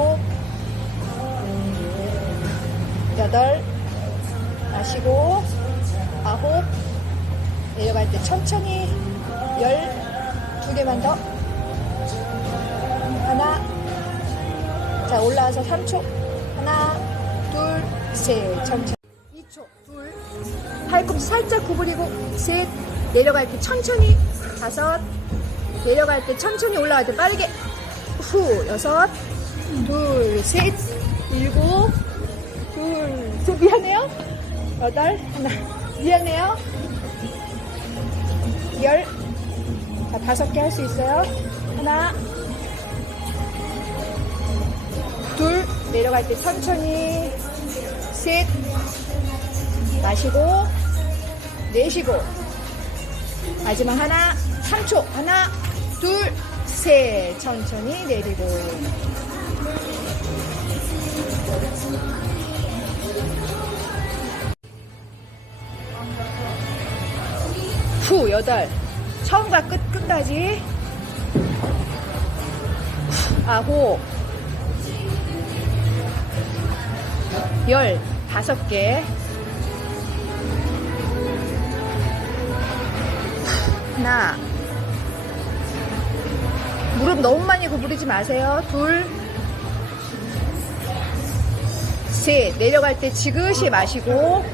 일곱, 여덟, 마시고, 아홉, 내려갈 때 천천히, 열, 두 개만 더. 하나, 자, 올라와서 3초. 하나, 둘, 셋, 천천히. 2초, 둘, 팔꿈치 살짝 구부리고, 셋, 내려갈 때 천천히, 다섯, 내려갈 때 천천히 올라갈 때 빠르게, 후, 여섯, 둘, 셋, 일곱, 둘, 셋, 미안해요. 여덟, 하나, 미안해요. 열, 자, 다섯 개 할 수 있어요. 하나, 둘, 내려갈 때 천천히, 셋, 마시고, 내쉬고, 마지막 하나, 3초, 하나, 둘, 셋, 천천히 내리고. 후, 여덟. 처음과 끝, 끝까지. 아홉. 열, 다섯 개. 하나. 무릎 너무 많이 구부리지 마세요. 둘. 셋. 내려갈 때 지그시 마시고,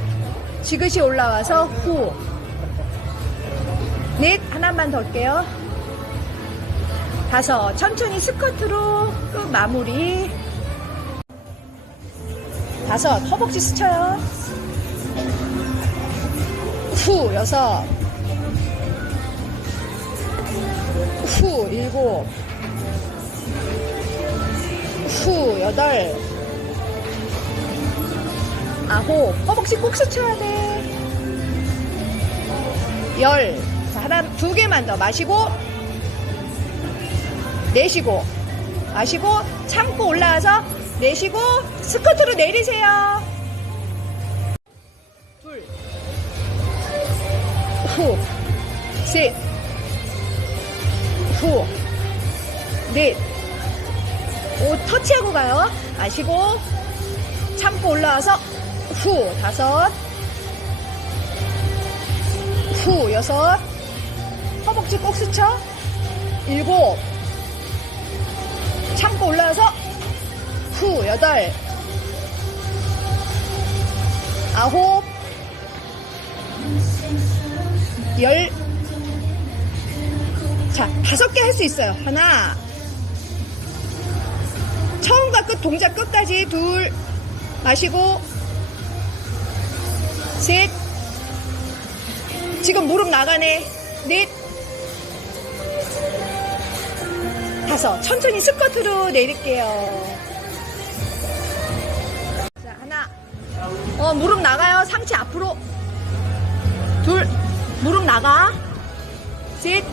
지그시 올라와서 후. 넷. 하나만 더 할게요. 다섯. 천천히 스쿼트로 끝 마무리. 다섯. 허벅지 스쳐요. 후. 여섯. 후 일곱 후 여덟 아홉. 허벅지 꼭 스쳐야 돼 열. 자, 하나 두 개만 더 마시고 내쉬고 마시고 참고 올라와서 내쉬고 스쿼트로 내리세요. 둘 후 셋. 후, 넷, 오, 터치하고 가요. 마시고, 참고 올라와서, 후, 다섯, 후, 여섯, 허벅지 꼭 스쳐, 일곱, 참고 올라와서, 후, 여덟, 아홉, 열, 자, 다섯 개 할 수 있어요. 하나. 처음과 끝, 동작 끝까지 둘. 마시고. 셋. 지금 무릎 나가네. 넷. 다섯. 천천히 스쿼트로 내릴게요. 자, 하나. 어, 무릎 나가요. 상체 앞으로. 둘. 무릎 나가. 셋.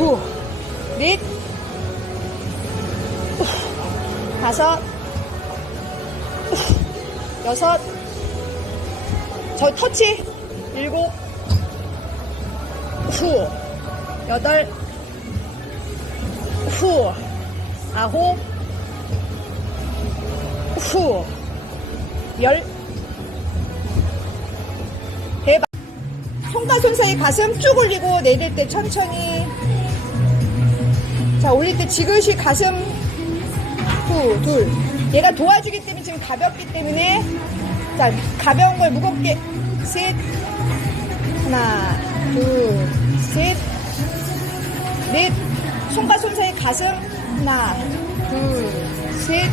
후, 넷, 후, 다섯, 후, 여섯, 저 터치, 일곱, 후, 여덟, 후, 아홉, 후, 열, 대박. 손과 손 사이 가슴 쭉 올리고 내릴 때 천천히. 자 올릴 때 지그시 가슴. 후 둘. 얘가 도와주기 때문에 지금 가볍기 때문에 자 가벼운 걸 무겁게. 셋. 하나 둘 셋 넷. 손과 손 사이 가슴. 하나 둘 셋.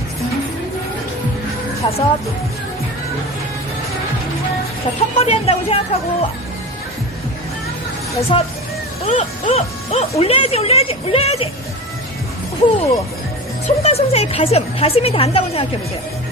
다섯. 자 턱걸이 한다고 생각하고. 여섯. 으, 으, 으, 올려야지, 올려야지, 올려야지. 후. 손과 손 사이 가슴, 가슴이 닿는다고 생각해보세요.